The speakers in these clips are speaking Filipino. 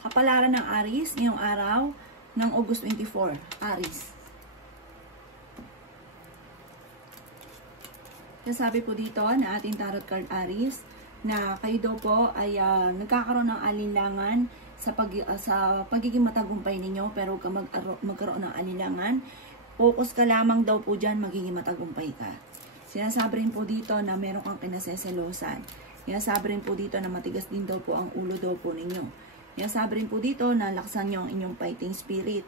Kapalaran ng Aries ngayong araw ng August 24. Aries. Sabi po dito na ating tarot card Aries na kayo daw po ay nagkakaroon ng alinlangan sa pagiging matagumpay ninyo, pero huwag ka magkaroon ng alinlangan. Focus ka lamang daw po dyan, magiging matagumpay ka. Sinasabi rin po dito na meron kang kinaseselosan. Sinasabi rin po dito na matigas din daw po ang ulo daw po ninyo. Sinasabi rin po dito na laksan nyo ang inyong fighting spirit.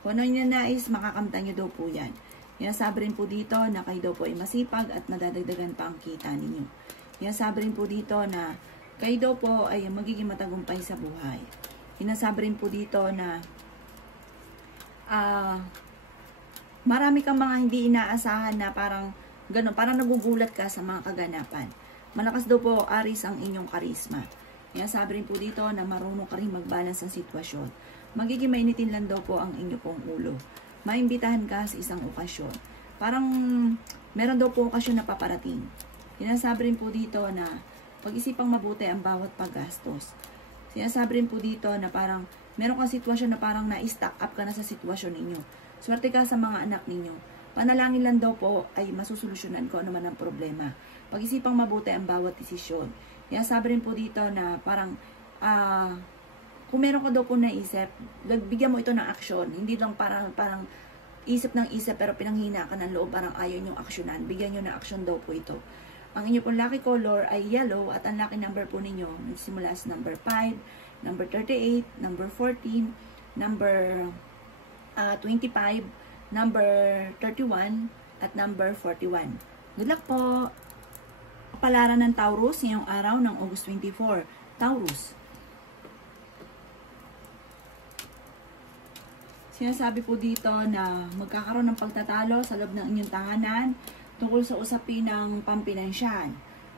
Kung ano nyo nais, makakamtan nyo daw po yan. Sinasabi rin po dito na kayo daw po ay masipag at madadagdagan pa ang kita ninyo. Sinasabi rin po dito na kayo daw po ay magiging matagumpay sa buhay. Sinasabi rin po dito na marami kang mga hindi inaasahan na parang gano'n, parang nagugulat ka sa mga kaganapan. Malakas daw po, Aries, ang inyong karisma. Sinasabi rin po dito na marunong ka rin mag-balance ng sitwasyon. Magiging mainitin lang daw po ang inyo pong ulo. Maimbitahan ka sa isang okasyon. Parang meron daw po okasyon na paparating. Sinasabi rin po dito na pag-isipang mabuti ang bawat paggastos. Sinasabi rin po dito na parang meron kang sitwasyon na parang na-stack up ka na sa sitwasyon ninyo. Swerte ka sa mga anak ninyo. Panalangin lang daw po ay masusolusyonan ko ano man ang problema. Pag-isipang mabuti ang bawat desisyon. Sinasabi rin po dito na parang kung meron ka daw po naisip, bigyan mo ito ng aksyon. Hindi lang parang isip ng isip pero pinanghina ka ng loob, parang ayaw nyo aksyonan. Bigyan nyo ng aksyon daw po ito. Ang inyo pong lucky color ay yellow at ang lucky number po ninyo nagsimula sa number 5, number 38, number 14, number 25, number 31, at number 41. Good luck po! Kapalaran ng Taurus ngayong araw ng August 24. Taurus. Sinasabi po dito na magkakaroon ng pagtatalo sa loob ng inyong tahanan tungkol sa usapin ng pampinansyal.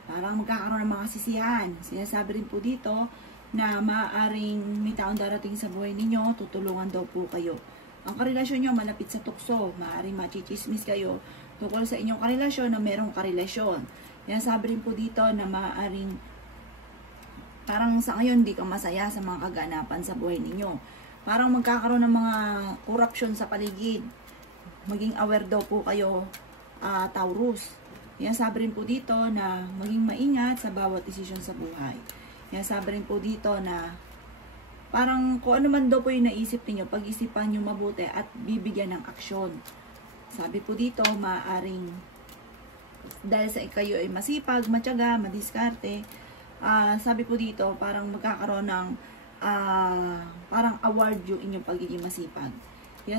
Parang magkakaroon ng mga sisihan. Sinasabi rin po dito na maaaring may taong darating sa buhay ninyo, tutulungan daw po kayo. Ang karelasyon nyo malapit sa tukso. Maaaring machichismis kayo tungkol sa inyong karelasyon na merong karelasyon. Sinasabi rin po dito na maaaring parang sa ngayon di ka masaya sa mga kaganapan sa buhay ninyo. Parang magkakaroon ng mga corruption sa paligid. Maging aware daw po kayo, Taurus. Sabi rin po dito na maging maingat sa bawat desisyon sa buhay. Sabi rin po dito na parang kung ano man daw po yung naisip niyo, pag-isipan nyo mabuti at bibigyan ng aksyon. Sabi po dito, maaaring dahil sa kayo ay masipag, matyaga, madiskarte, sabi po dito, parang magkakaroon ng parang award yung inyong pagiging masipag.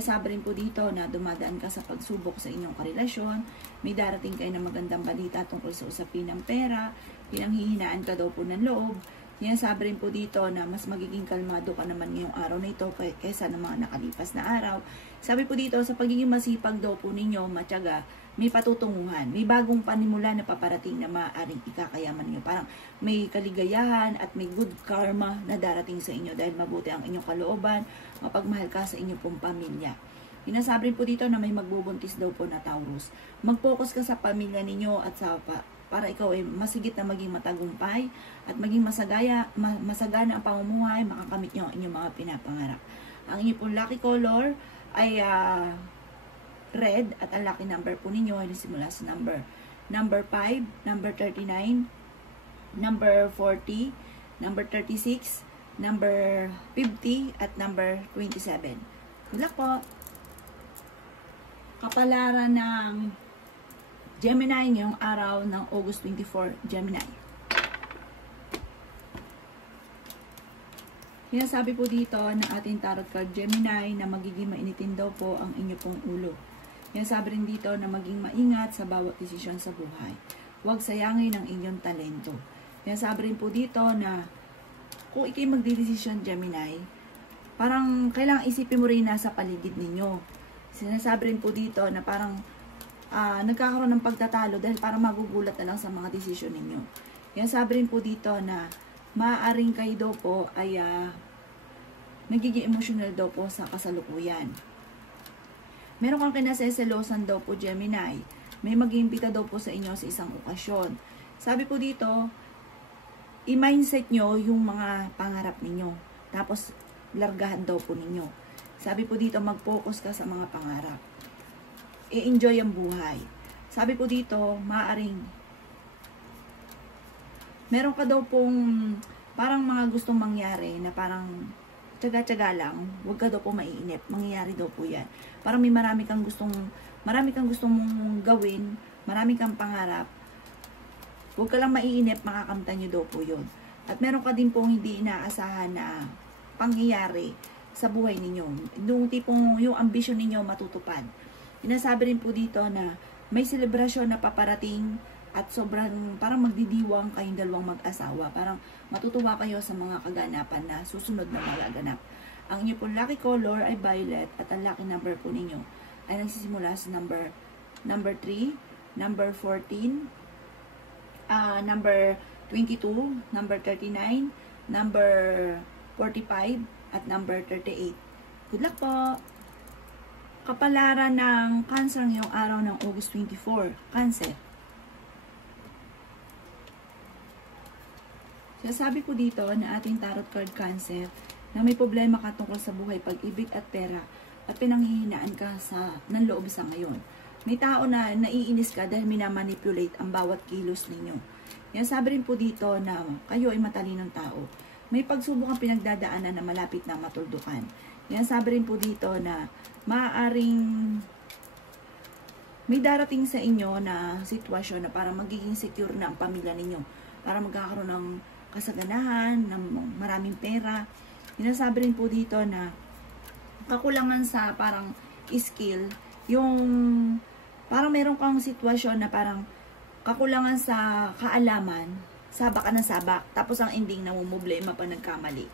Sabi rin po dito na dumadaan ka sa pagsubok sa inyong karelasyon, may darating kayo ng magandang balita tungkol sa usapin ng pera, pinanghihinaan ka daw po ng loob. Sabi rin po dito na mas magiging kalmado ka naman ngayong araw na ito kaysa ng mga nakalipas na araw. Sabi po dito, sa pagiging masipag daw po ninyo, matyaga, may patutunguhan, may bagong panimula na paparating na maaaring ikakayaman ninyo. Parang may kaligayahan at may good karma na darating sa inyo dahil mabuti ang inyong kalooban, mapagmahal ka sa inyong pong pamilya. Pinasabi rin po dito na may magbubuntis daw po na Taurus. Mag-focus ka sa pamilya ninyo at sa para ikaw ay masigit na maging matagumpay at maging masagana ang pamumuhay, makakamit nyo ang inyong mga pinapangarap. Ang inyong pong lucky color ay red at ang lucky number po ninyo ay simula sa number 5, number 39, number 40, number 36, number 50, at number 27. Good luck po! Kapalaran ng Gemini ngayong araw ng August 24, Gemini. Sinasabi po dito ng ating tarot card Gemini na magiging mainitin daw po ang inyo pong ulo. Sinasabi rin dito na maging maingat sa bawat desisyon sa buhay. Huwag sayangin ang inyong talento. Sinasabi rin po dito na kung ikay magdidesisyon Gemini, parang kailangang isipin mo rin nasa paligid ninyo. Sinasabi rin po dito na parang nagkakaroon ng pagtatalo dahil parang magugulat na lang sa mga desisyon ninyo. Sabi rin po dito na maaaring kayo daw po ay nagiging emotional daw po sa kasalukuyan. Meron kang kinaseselosan daw po Gemini. May mag-iimbita daw po sa inyo sa isang okasyon. Sabi po dito, i-mindset nyo yung mga pangarap ninyo. Tapos, largahan daw po ninyo. Sabi po dito, mag-focus ka sa mga pangarap. I-enjoy ang buhay. Sabi po dito, maaring meron ka daw pong parang mga gustong mangyari na parang tsaga-tsaga lang, huwag ka daw po maiinip. Mangyayari daw po yan. Parang may marami kang gustong mong gawin, marami kang pangarap. Huwag ka lang maiinip, makakamtan nyo daw po yun. At meron ka din pong hindi inaasahan na pangyayari sa buhay ninyo. Yung tipong yung ambisyon ninyo matutupad. Sinasabi rin po dito na may selebrasyon na paparating at sobrang parang magdidiwang kayong dalawang mag-asawa. Parang matutuwa kayo sa mga kaganapan na susunod na magaganap. Ang inyo pong lucky color ay violet at ang lucky number po ninyo ay nagsisimula sa number 3, number 14, number 22, number 39, number 45, at number 38. Good luck po! Kapalaran ng Cancer ngayong araw ng August 24. Cancer. Sabi po dito na ating tarot card Cancer na may problema ka tungkol sa buhay, pag-ibig at pera at pinanghihinaan ka ng loob sa ngayon. May tao na naiinis ka dahil minamanipulate ang bawat kilos ninyo. Yan, sabi rin po dito na kayo ay matalinong tao. May pagsubok ang pinagdadaanan na malapit na matuldukan. Yan, sabi rin po dito na maaaring may darating sa inyo na sitwasyon na parang magiging secure na ang pamilya ninyo. Para magkakaroon ng kasaganahan, ng maraming pera. Sinasabi rin po dito na kakulangan sa parang skill, yung parang meron kang sitwasyon na parang kakulangan sa kaalaman, sabak ka ng sabak, tapos ang ending namumblema pa nagkamali.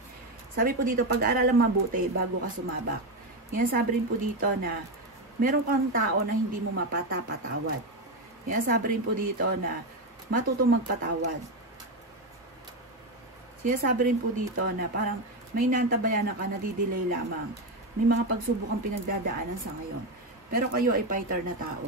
Sabi po dito, pag-aaralan mabuti bago ka sumabak. Yan, sabi rin po dito na meron kang tao na hindi mo mapatapatawad. Yan, sabi rin po dito na matutong magpatawad. Sinasabi rin po dito na parang may nantabayan ka na didelay lamang. May mga pagsubok ang pinagdadaanan sa ngayon. Pero kayo ay fighter na tao.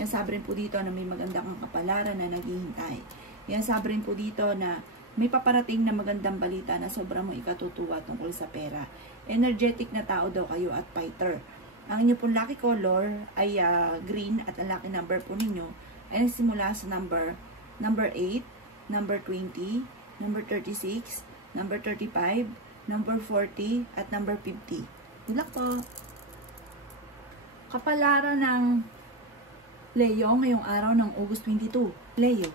Yan, sabi rin po dito na may maganda kang kapalaran na naghihintay. Yan, sabi rin po dito na may paparating na magandang balita na sobrang mong ikatutuwa tungkol sa pera. Energetic na tao daw kayo at fighter. Ang inyo pong lucky color ay green at ang lucky number po ninyo ay simula sa number 8, number 20, number 36, number 35, number 40, at number 50. Good luck po! Kapalaran ng Leo ngayong araw ng August 22. Leo.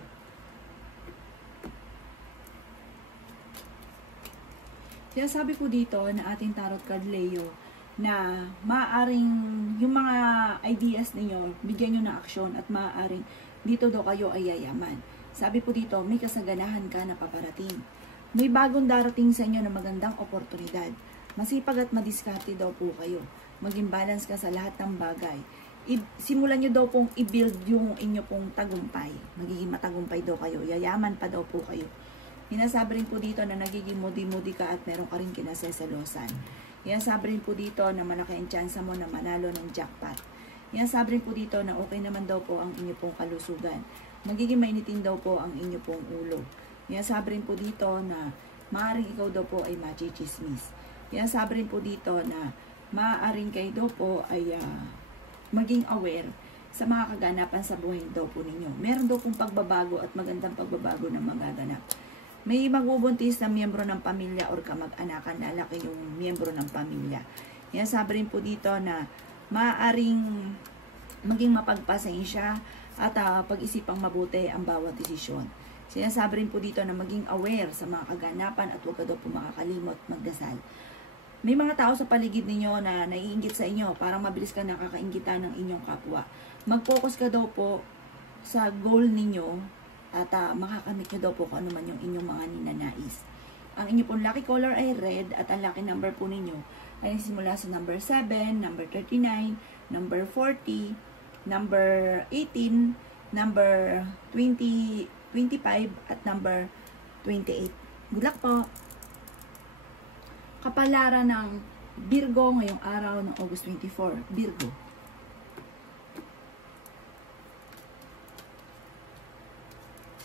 Sabi po dito na ating tarot card Leo na maaaring yung mga ideas ninyo, bigyan nyo ng aksyon at maaaring dito daw kayo ay yayaman. Sabi po dito, may kasaganahan ka na paparating. May bagong darating sa inyo na magandang oportunidad. Masipag at madiskarte daw po kayo. Maging balance ka sa lahat ng bagay. Simulan nyo daw pong i-build yung inyo pong tagumpay. Magiging matagumpay daw kayo. Yayaman pa daw po kayo. Hinasabi rin po dito na nagiging moody-moody ka at meron ka rin kinaseselosan. Hinasabi rin po dito na malaki ang tsansa mo na manalo ng jackpot. Hinasabi rin po dito na okay naman daw po ang inyo pong kalusugan. Magiging mainitin daw po ang inyo pong ulo. Hinasabi rin po dito na maaaring ikaw daw po ay machichismis. Hinasabi rin po dito na maaaring kayo daw po ay maging aware sa mga kaganapan sa buhay daw po ninyo. Meron daw pong pagbabago at magandang pagbabago na magaganap. May magbubuntis na miyembro ng pamilya or kamag-anakan na laki yung miyembro ng pamilya. Yan, sabi rin po dito na maaaring maging mapagpasensya at pag-isipang mabuti ang bawat desisyon. Sinasabi rin po dito na maging aware sa mga kaganapan at huwag ka daw po makakalimot magdasal. May mga tao sa paligid ninyo na naiinggit sa inyo, parang mabilis ka nakakainggitan ng inyong kapwa. Mag-focus ka daw po sa goal ninyo at makakamit nyo daw po kung ano man yung inyong mga ninanais. Ang inyo pong lucky color ay red at ang lucky number po ninyo ay nagsimula sa number 7, number 39, number 40, number 18, number 20, 25, at number 28. Good luck po! Kapalaran ng Virgo ngayong araw ng August 24. Virgo.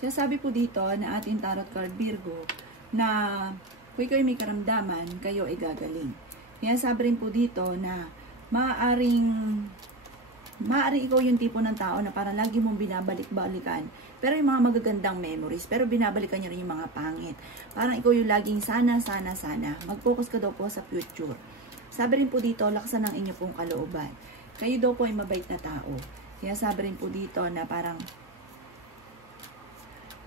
Sinasabi po dito na ating tarot card Virgo na Kung kayo may karamdaman, kayo ay gagaling. Kaya sabi rin po dito na maaaring ikaw yung tipo ng tao na parang lagi mong binabalik-balikan. Pero yung mga magagandang memories, pero binabalikan niya rin yung mga pangit. Parang ikaw yung laging sana. Mag-focus ka daw po sa future. Sabi rin po dito, laksan ang inyo pong kalooban. Kayo daw po ay mabait na tao. Kaya sabi rin po dito na parang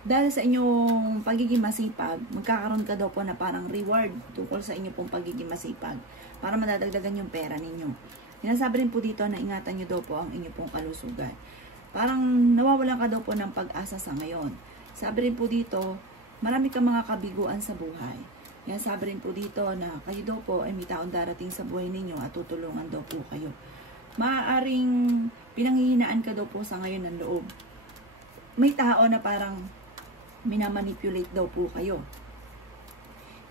dahil sa inyong pagiging masipag, magkakaroon ka daw po na parang reward tungkol sa inyong pong pagiging masipag para madadagdagan yung pera ninyo. Sinasabi rin po dito na ingatan nyo daw po ang inyong pong kalusugan. Parang nawawalan ka daw po ng pag-asa sa ngayon. Sabi rin po dito, marami kang mga kabiguan sa buhay. Yan sabi rin po dito na kayo daw po ay may taong darating sa buhay ninyo at tutulungan daw po kayo. Maaaring pinanghihinaan ka daw po sa ngayon ng loob. May tao na parang minamanipulate daw po kayo.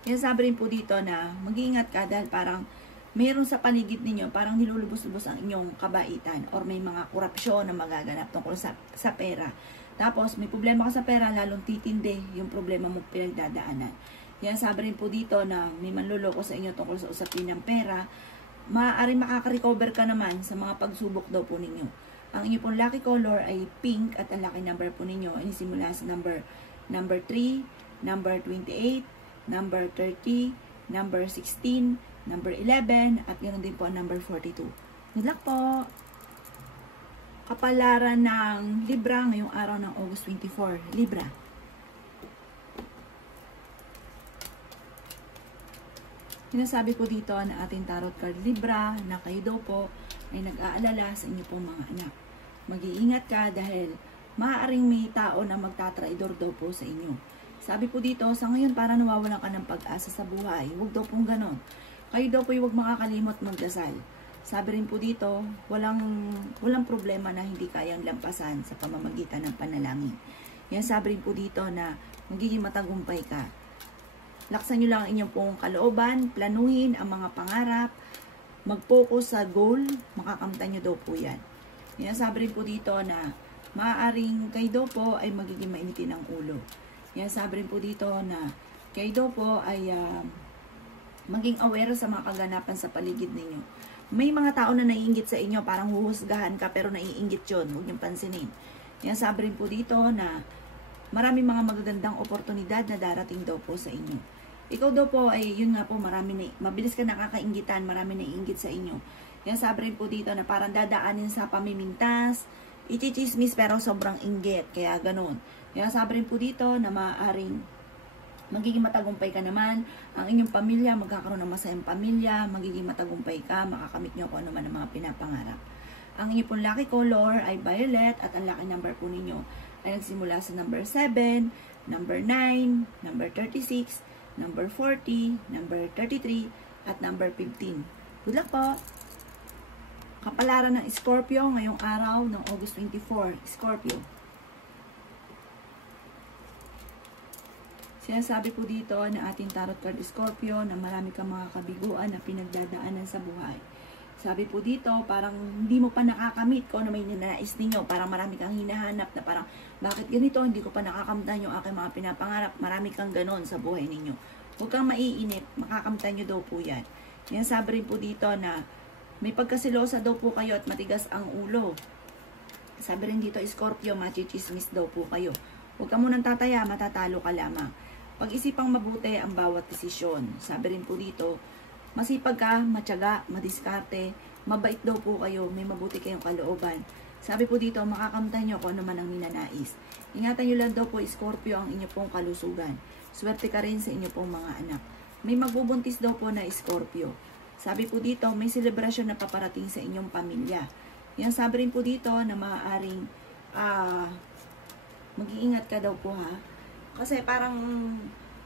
Yan sabi rin po dito na mag-iingat ka dahil parang mayroon sa paligid ninyo, parang nilulubos-lubos ang inyong kabaitan or may mga korupsyon na magaganap tungkol sa pera. Tapos, may problema ka sa pera, lalong titindi yung problema mo pinagdadaanan. Yan sabi rin po dito na may manluloko sa inyo tungkol sa usapin ng pera, maaaring makaka-recover ka naman sa mga pagsubok daw po ninyo. Ang inyo pong lucky color ay pink at ang lucky number po ninyo ay simula sa number 3, number 28, number 30, number 16, number 11, at ganoon din po ang number 42. Good luck po! Kapalaran ng Libra ngayong araw ng August 24. Libra. Sinasabi ko dito na ating tarot card Libra na kayo daw po ay nag-aalala sa inyo pong mga anak. Mag-iingat ka dahil maaaring may tao na magtatraidor daw po sa inyo. Sabi po dito, sa ngayon para nawawalan ka ng pag-asa sa buhay. Huwag daw pong ganon. Kayo daw po huwag makakalimot magdasal. Sabi rin po dito, walang problema na hindi kayang lampasan sa pamamagitan ng panalangin. Yan sabi rin po dito na magiging matagumpay ka. Laksan nyo lang ang inyong pong kalooban, planuhin ang mga pangarap, mag-focus sa goal, makakamtan nyo daw po yan. Yan sabi rin po dito na maaaring kayo daw po ay magiging mainitin ang ulo. Yan sabi rin po dito na kayo daw po ay maging aware sa mga kaganapan sa paligid ninyo. May mga tao na naiinggit sa inyo, parang huhusgahan ka pero naiinggit yun, huwag niyong pansinin. Yan sabi rin po dito na maraming mga magagandang oportunidad na darating daw po sa inyo. Ikaw daw po ay, yun nga po, mabilis ka nakakainggitan, marami naiinggit sa inyo. Yan sabi rin po dito na parang dadaanin sa pamimintas, ichichismis pero sobrang inggit, kaya ganun. Yan sabi rin po dito na maaaring magiging matagumpay ka naman, ang inyong pamilya, magkakaroon ng masayang pamilya, magiging matagumpay ka, makakamit nyo kung ano man ang mga pinapangarap. Ang inyong pong lucky color ay violet at ang lucky number po ninyo ay nagsimula sa number 7, number 9, number 36, number 40, number 33, at number 15. Good luck po! Kapalaran ng Scorpio ngayong araw ng August 24. Scorpio. Sinasabi po dito na ating tarot card Scorpio na marami kang mga kabiguan na pinagdadaanan sa buhay. Sabi po dito, parang hindi mo pa nakakamit kung ano may ninanais ninyo. Parang marami kang hinahanap na parang, bakit ganito? Hindi ko pa nakakamtan yung aking mga pinapangarap. Marami kang ganon sa buhay ninyo. Huwag kang maiinip, makakamtan nyo daw po yan. Yan sabi rin po dito na may pagkasilosa daw po kayo at matigas ang ulo. Sabi rin dito, Scorpio, machichismis daw po kayo. Huwag ka munang tataya, matatalo ka lamang. Pag-isipang mabuti ang bawat desisyon. Sabi rin po dito, masipag ka, matyaga, madiskarte, mabait daw po kayo, may mabuti kayong kalooban. Sabi po dito, makakamtan nyo kung ano man ang ninanais. Ingatan nyo lang daw po, Scorpio, ang inyo pong kalusugan. Swerte ka rin sa inyo pong mga anak. May magbubuntis daw po na Scorpio. Sabi po dito, may selebrasyon na paparating sa inyong pamilya. Yan sabi rin po dito na maaaring mag-iingat ka daw po ha. Kasi parang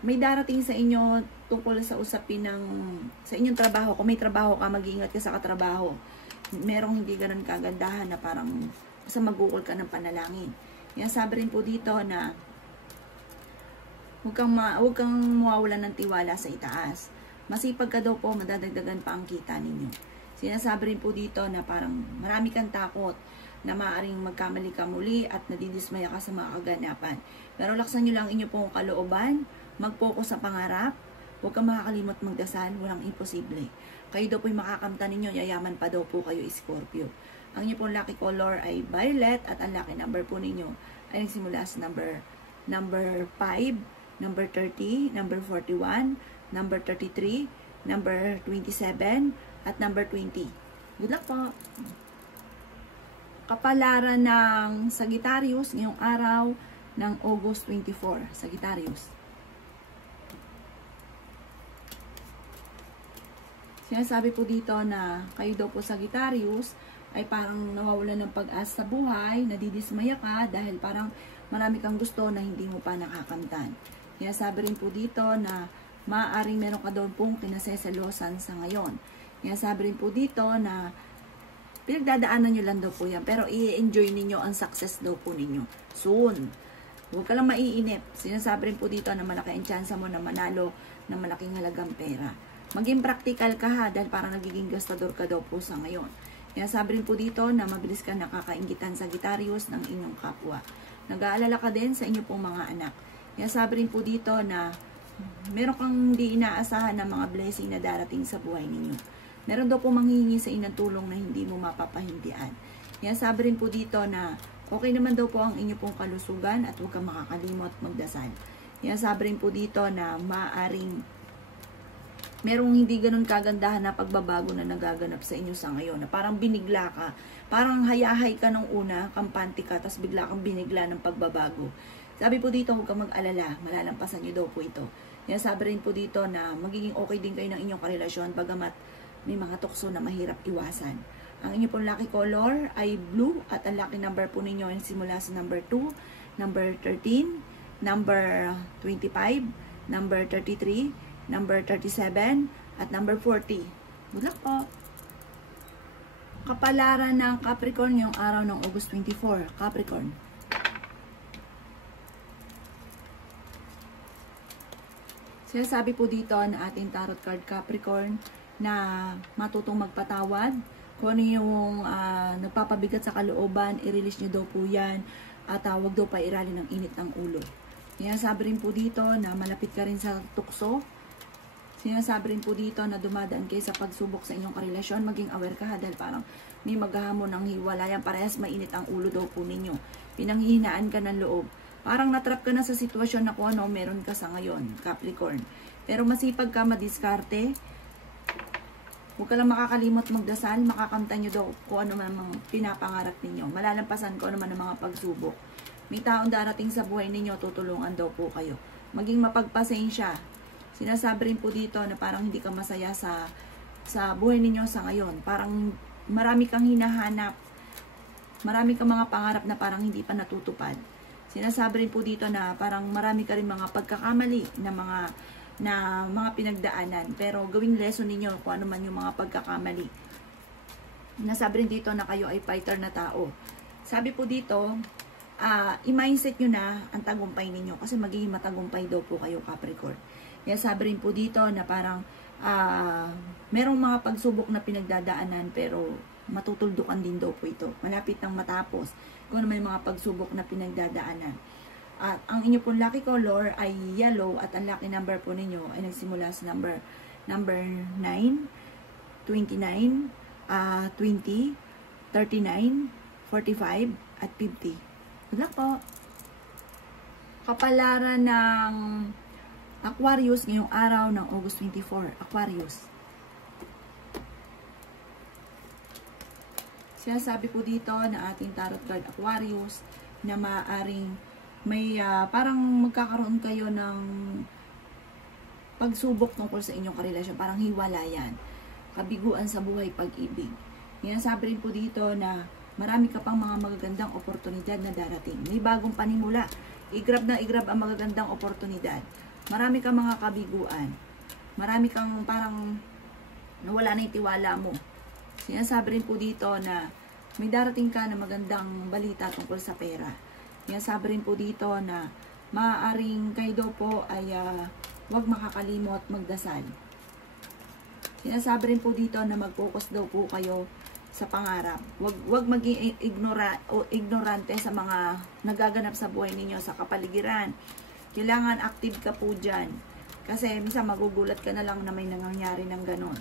may darating sa inyo tungkol sa usapin sa inyong trabaho. Kung may trabaho ka, mag-iingat ka sa katrabaho. Merong hindi ganun kagandahan na parang basta magukol ka ng panalangin. Yan sabi rin po dito na huwag kang mawawalan ng tiwala sa itaas. Masipag ka daw po, madadagdagan pa ang kita ninyo. Sinasabi rin po dito na parang marami kang takot na maaaring magkamali ka muli at nadidismaya ka sa mga kaganapan. Pero laksan nyo lang inyo pong kalooban, mag-focus sa pangarap, Huwag kang makakalimot magdasal, walang imposible. Kayo daw po'y makakamtan ninyo, yayaman pa daw po kayo, Scorpio. Ang inyo pong lucky color ay violet at ang lucky number po ninyo ay nagsimula sa number 5, number 30, number 41, number 33, number 27, at number 20. Good luck po! Kapalaran ng Sagittarius ngayong araw ng August 24. Sagittarius. Sinasabi po dito na kayo daw po Sagittarius ay parang nawawalan ng pag-asa sa buhay, nadidismaya ka dahil parang marami kang gusto na hindi mo pa nakakamtan. Sinasabi rin po dito na maaaring meron ka daw pong kinaseselosan sa ngayon. Sinasabi rin po dito na pinagdadaanan nyo lang daw po yan, pero i-enjoy ninyo ang success daw po ninyo soon. Huwag ka lang maiinip. Sinasabi rin po dito na malaki ang tsansa mo na manalo ng malaking halagang pera. Maging practical ka ha, dahil parang nagiging gastador ka daw po sa ngayon. Sinasabi rin po dito na mabilis ka nakakaingitan Sagittarius ng inyong kapwa. Nag-aalala ka din sa inyong pong mga anak. Sinasabi rin po dito na meron kang hindi inaasahan na mga blessing na darating sa buhay ninyo. Meron daw po manghihingi sa inang tulong na hindi mo mapapahindian. Sinasabi rin po dito na okay naman daw po ang inyong pong kalusugan at huwag kang makakalimot magdasal. Sinasabi rin po dito na maaaring merong hindi ganun kagandahan na pagbabago na nagaganap sa inyo sa ngayon. Na parang binigla ka. Parang hayahay ka nung una, kampante ka, tapos bigla kang binigla ng pagbabago. Sabi po dito, huwag kang mag-alala. Malalampasan nyo daw po ito. Sabi rin po dito na magiging okay din kayo ng inyong karelasyon bagamat may mga tukso na mahirap iwasan. Ang inyong pong lucky color ay blue at ang lucky number po ninyo ay simula sa number 2, number 13, number 25, number 33, number 37, at number 40. Good luck po! Kapalaran ng Capricorn ngayong araw ng August 24. Capricorn. Sinasabi po dito na ating tarot card Capricorn na matutong magpatawad. Kung ano yung nagpapabigat sa kalooban, i-release nyo daw po yan at huwag daw pa irali ng init ng ulo. Sinasabi rin po dito na malapit ka rin sa tukso. Sinasabi rin po dito na dumadaan kayo sa pagsubok sa inyong karelasyon. Maging aware ka ha, dahil parang may maghahamon ng hiwalayan. Parehas mainit ang ulo daw po ninyo. Pinanghihinaan ka ng loob. Parang natrap ka na sa sitwasyon na kung ano meron ka sa ngayon, Capricorn. Pero masipag ka, madiskarte. Huwag ka lang makakalimot magdasal. Makakamtan nyo daw kung ano man ang pinapangarap ninyo. Malalampasan ko naman ang mga pagsubok. May taong darating sa buhay ninyo, tutulungan daw po kayo. Maging mapagpasensya. Sinasabi rin po dito na parang hindi ka masaya sa buhay ninyo sa ngayon. Parang marami kang hinahanap. Marami kang mga pangarap na parang hindi pa natutupad. Sinasabi rin po dito na parang marami ka rin mga pagkakamali na mga pinagdaanan. Pero gawing lesson ninyo kung ano man yung mga pagkakamali. Sinasabi rin dito na kayo ay fighter na tao. Sabi po dito, i-mindset nyo na ang tagumpay ninyo. Kasi magiging matagumpay daw po kayo, Capricorn. Kaya sabi rin po dito na parang merong mga pagsubok na pinagdadaanan pero matutuldukan din daw po ito. Malapit nang matapos kung may mga pagsubok na pinagdadaanan. At ang inyo pong lucky color ay yellow at ang lucky number po ninyo ay nagsimula sa number 9, 29, 20, 39, 45, at 50. Good luck po! Kapalaran ng Aquarius ngayong araw ng August 24. Aquarius. Sinasabi po dito na ating tarot card Aquarius na maaaring may parang magkakaroon kayo ng pagsubok tungkol sa inyong karelasyon. Parang hiwalayan. Kabiguan sa buhay, pag-ibig. Sinasabi rin po dito na marami ka pang mga magagandang oportunidad na darating. May bagong panimula. I-grab na i-grab ang magagandang oportunidad. Marami kang mga kabiguan. Marami kang parang nawala na yung tiwala mo. Sinasabi rin po dito na may darating ka na magandang balita tungkol sa pera. Sinasabi rin po dito na maaaring kayo daw po ay huwag makakalimot magdasal. Sinasabi rin po dito na mag-focus daw po kayo sa pangarap. Huwag maging ignorante sa mga nagaganap sa buhay ninyo, sa kapaligiran. Kailangan active ka po dyan. Kasi minsan magugulat ka na lang na may nangyayari ng ganon.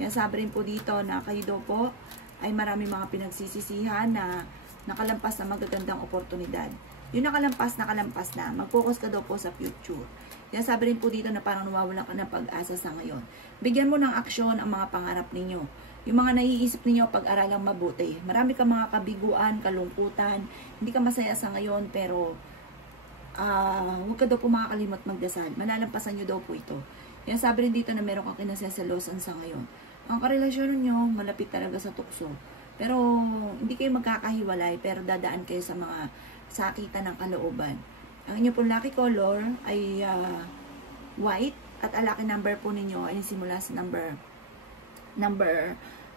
Yan, sabi rin po dito na kayo daw po ay marami mga pinagsisisihan na nakalampas na magagandang oportunidad. Yung nakalampas na. Mag-focus ka daw po sa future. Yan, sabi rin po dito na parang nawawalan ka ng pag-asa sa ngayon. Bigyan mo ng aksyon ang mga pangarap ninyo. Yung mga naiisip ninyo, pag-aralang mabuti. Marami ka mga kabiguan, kalungkutan, hindi ka masaya sa ngayon, pero huwag ka daw po makakalimot magdasal. Malalampasan nyo daw po ito. Yan, sabi rin dito na meron kang kinasasalosan sa ngayon. Ang karelasyon nyo, malapit talaga sa tukso. Pero, hindi kayo magkakahiwalay, pero dadaan kayo sa mga sakitan ng kalooban. Ang inyo pong lucky color ay white, at ang lucky number po ninyo ay simula sa number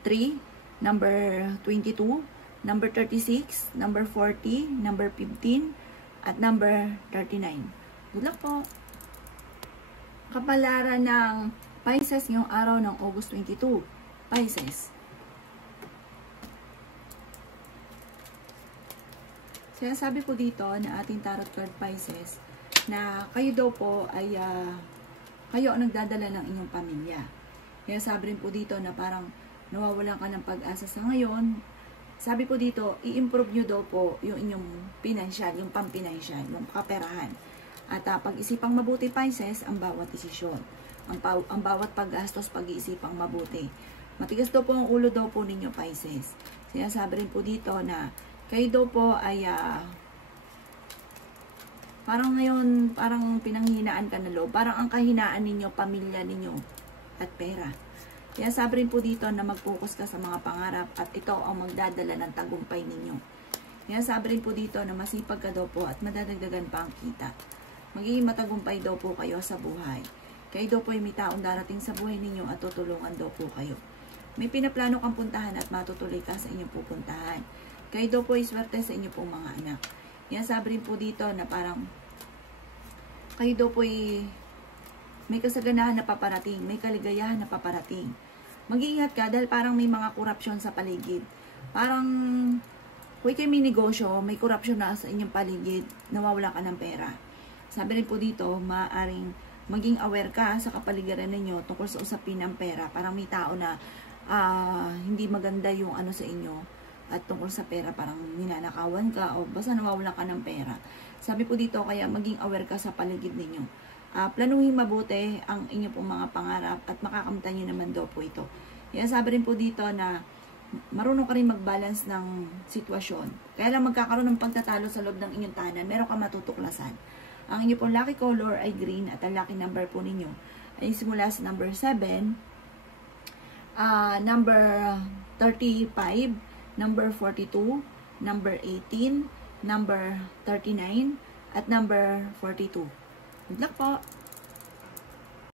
3, number 22, number 36, number 40, number 15, at number 39. Good luck po! Kapalaran ng Pisces ngayong araw ng August 22. Pisces. Sinasabi po dito na ating tarot card Pisces na kayo daw po ay kayo ang nagdadala ng inyong pamilya. Kaya sabi rin po dito na parang nawawalan ka ng pag-asa sa ngayon. Sabi po dito, i-improve nyo daw po yung inyong financial, yung pampinancial, yung kaperahan. At pag-isipang mabuti Pisces, ang bawat desisyon. Ang bawat paggastos, pag-iisipang mabuti. Matigas daw po ang ulo daw po ninyo Pisces. Sinasabi rin po dito na kayo daw po ay parang ngayon, parang pinanghinaan ka na loob. Parang ang kahinaan ninyo, pamilya ninyo at pera. Kaya sabi rin po dito na mag-focus ka sa mga pangarap at ito ang magdadala ng tagumpay ninyo. Kaya sabi rin po dito na masipag ka daw po at madadagdagan pa ang kita. Magiging matagumpay daw po kayo sa buhay. Kayo daw po ay may taong darating sa buhay ninyo at tutulungan daw po kayo. May pinaplano kang puntahan at matutuloy ka sa inyong pupuntahan. Kayo daw po ay swerte sa inyong pong mga anak. Kaya sabi rin po dito na parang kayo daw po ay may kasaganahan na paparating, may kaligayahan na paparating. Mag-iingat ka dahil parang may mga korupsyon sa paligid. Parang, kung kayo may negosyo, may korupsyon na sa inyong paligid, nawawala ka ng pera. Sabi rin po dito, maaaring maging aware ka sa kapaligiran ninyo tungkol sa usapin ng pera. Parang may tao na hindi maganda yung ano sa inyo at tungkol sa pera, parang ninanakawan ka o basta nawawala ka ng pera. Sabi po dito, kaya maging aware ka sa paligid ninyo. Planuhin mabuti ang inyong pong mga pangarap at makakamtan nyo naman daw po ito. Kaya sabi rin po dito na marunong ka rin mag-balance ng sitwasyon. Kaya lang magkakaroon ng pagtatalo sa loob ng inyong tahanan, meron ka matutuklasan. Ang inyong pong lucky color ay green at ang lucky number po ninyo ay simula sa number 7, number 35, number 42, number 18, number 39, at number 42. Good luck po!